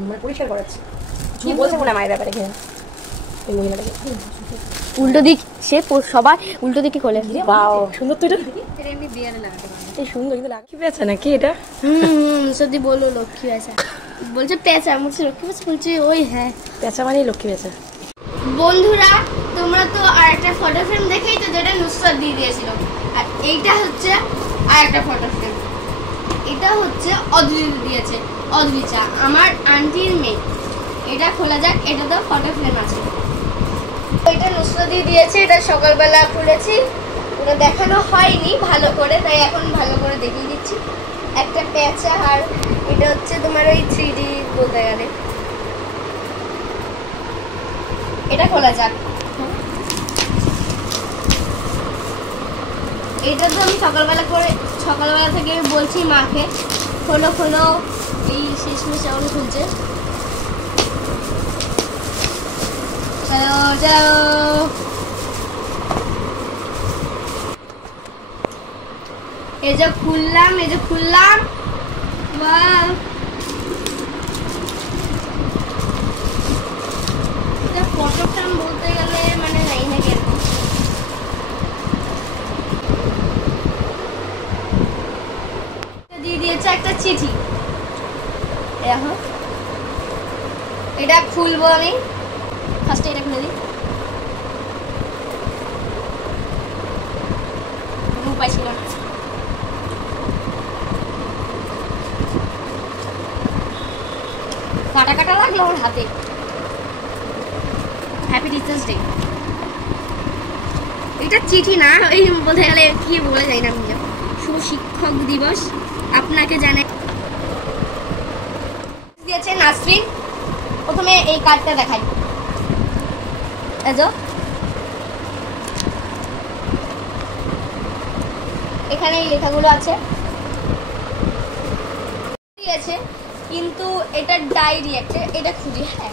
মানে পরিষ্কার করাচ্ছে কি বলছে মনে মায়ের ব্যাপারে ঘেরা এই মহিলাটাকে উল্টো দিক সে সবাই উল্টো দিকে খোলে বাও সুন্দর তো এটা এটা এমনি বিয়ারে লাগাতে পারে এই সুন্দর কিন্তু লাগে কি বেচা নাকি এটা সত্যি বললো লক্ষ্মী বেচা বলছে পেঁচা বলছে লক্ষ্মী বেচা বলছে ওই হ্যাঁ বেচা মানেই লক্ষ্মী বেচা বন্ধুরা তোমরা তো আর একটা ফটো ফ্রেম দেখেই তো যেটা নুসরাত দিয়ে দিয়েছিল আর এইটা হচ্ছে আর একটা ফটো ফ্রেম এটা হচ্ছে অদ্রিতা দিয়েছে অদ্রিতা আমার আন্টির মেয়ে এটা খোলা যাক এটা তো ফটো ফ্রেম আছে এটা নুসরাত দিয়েছে এটা সকালবেলা খুলেছি ওটা দেখানো হয়নি ভালো করে তাই এখন ভালো করে দেখিয়ে দিচ্ছি একটা পেঁচা আর এটা হচ্ছে তোমার ওই 3D বলতে গেলে এটা খোলা যাক এটা তো আমি সকালবেলা থেকে বলছি মাকে খোলো খোলো এই শেষমেশ এখন খুলছে এই যে খুললাম বাহ ফটো ফ্রেম বলতে গেলে মানে নাই না কেন দিয়ে দিয়েছে একটা চিঠি দেখো এটা খুলবো আমি ফার্স্টে এটা খুলে দিই উপায় ছিল না কাটা কাটা লাগলো ওর হাতে হ্যাপি টিচার্স ডে এটা চিঠি না এই বলতে গেলে কি বলে যাই না শুভ শিক্ষক দিবস আপনাকে জানাই দিয়েছে নাসরিন প্রথমে এই কার্ডটা দেখাই এখানে এই লেখাগুলো আছে দিয়েছে কিন্তু এটা ডায়েরি একটা এটা খুঁজি হ্যাঁ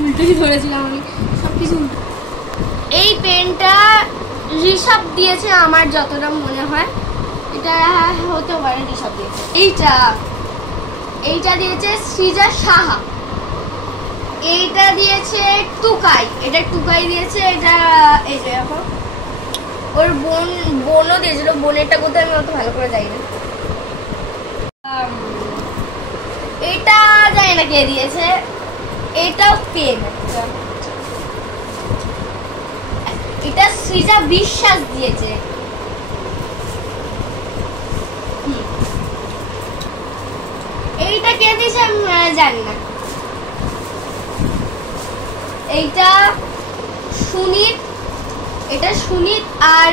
উল্টোই ধরেছিলাম আমি সবকিছু এই পেনটা ঋষভ দিয়েছে আমার যতটা মনে হয় এটা হতে পারে ঋষভ দিয়েছে এইটা দিয়েছে সৃজা সাহা এইটা দিয়েছে টুকাই এটা টুকাই দিয়েছে এটা এই যে এখন ওর বোনও দিয়েছিল বোনেরটা কোথায় আমি অত ভালো করে যাই না এটা জানি না কে দিয়েছে এটাও পেন এটা সৃজা বিশ্বাস দিয়েছে এইটা কে দিয়েছে আমি জানি না এইটা সুনীত আর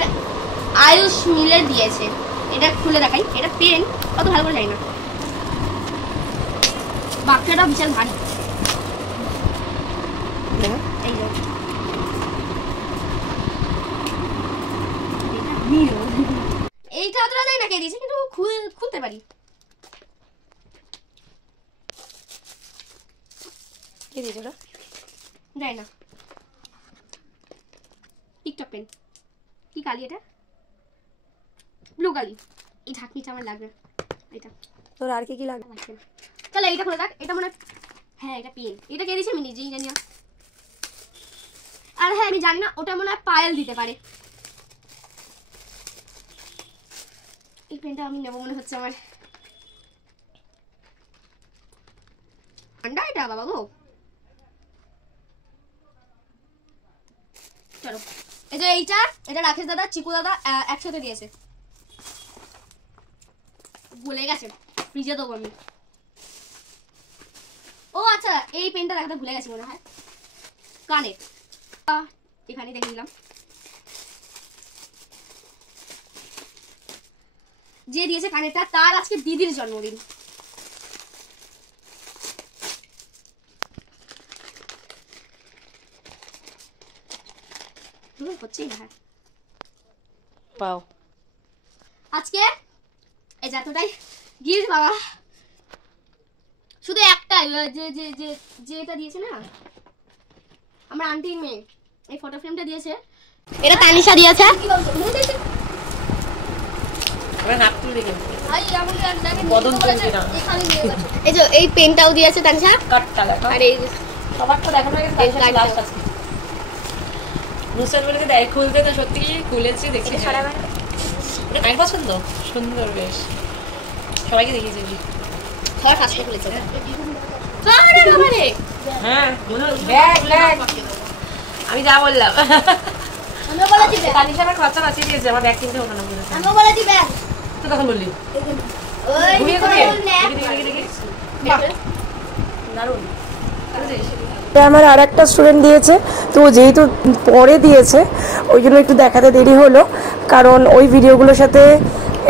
আয়ুষ মিলে দিয়েছে এটা খুলে দেখাই এটা পেন অত ভালো করে জানি না বাক্সটা বিশাল ভারী এই যে এইটা অতটা জানি না কে দিয়েছে কিন্তু খুলতে পারি কে দিয়েছে ওটা জানি না টিকটক পেন কি কালি এটা ব্লু কালি এই ঢাকনিটা আমার লাগবে এটা তোর আর কি লাগবে তাহলে এইটা খুলে দেখ এটা মনে হ্যাঁ এটা পেন এটা কে দিয়েছে আমি নিজেই জানি না আর হ্যাঁ আমি জানি না ওটা মনে হয় পায়েল দিতে পারে এই পেনটা আমি নেবো মনে হচ্ছে আমার ঠান্ডা এটা বাবা গো চলো এই যে এটা রাকেশ দাদা চিকু দাদা একসাথে দিয়েছে ভুলে গেছে ফ্রিজে দেবো আমি ও আচ্ছা এই পেনটা দেখাতে ভুলে গেছি মনে হয় কানে এখানে দেখে নিলাম যে দিয়েছে কানেরটা তার আজকে দিদির জন্মদিন হচ্ছে পাও আজকে এই যতটাই গিফট বাবা শুধু একটাই যেটা দিয়েছে না আমার আন্টির মেয়ে এই ফটো ফ্রেমটা দিয়েছে এটা তানিশা দিয়েছে এবার নাক তুলে দেখে ভাই আমাকে একটাকে বদন চলছে না। এখানে নিয়ে গেছে। এই যে এই পেনটাও দিয়েছে তানসা কাটটা দেখো আর এই সবার তো দেখানো হয়ে গেছে লাস্ট আজকে নুসরাত বলে দেখ খুলতে তো সত্যি খুলেছি দেখছি এটা সারা এটা কার পছন্দ সুন্দর বেশ সবাইকে দেখিয়ে দিবি সবার ফার্স্টে খুলেছে হ্যাঁ ব্যাগ ব্যাগ আমি যা বললাম আমিও বলেছি ব্যাগ তানিশা আমার খরচা বাঁচিয়ে দিয়েছে আমার ব্যাগ কিনতে হতো না বলে আমিও বলেছি ব্যাগ তুই কখন বললি ওই ঘুমিয়ে ঘুমিয়ে দেখি বাহ দারুণ এটা আমার আর একটা স্টুডেন্ট দিয়েছে, তো ও যেহেতু পরে দিয়েছে ওই জন্য একটু দেখাতে দেরি হলো, কারণ ওই ভিডিওগুলোর সাথে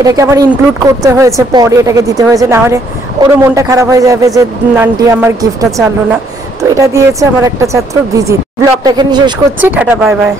এটাকে আমার ইনক্লুড করতে হয়েছে, পরে এটাকে দিতে হয়েছে, নাহলে ওরও মনটা খারাপ হয়ে যাবে যে আন্টি আমার গিফটটা চাললো না। তো এটা দিয়েছে আমার একটা ছাত্র ভিজিট। ব্লগটা এখানে শেষ করছি, টাটা বাই বাই।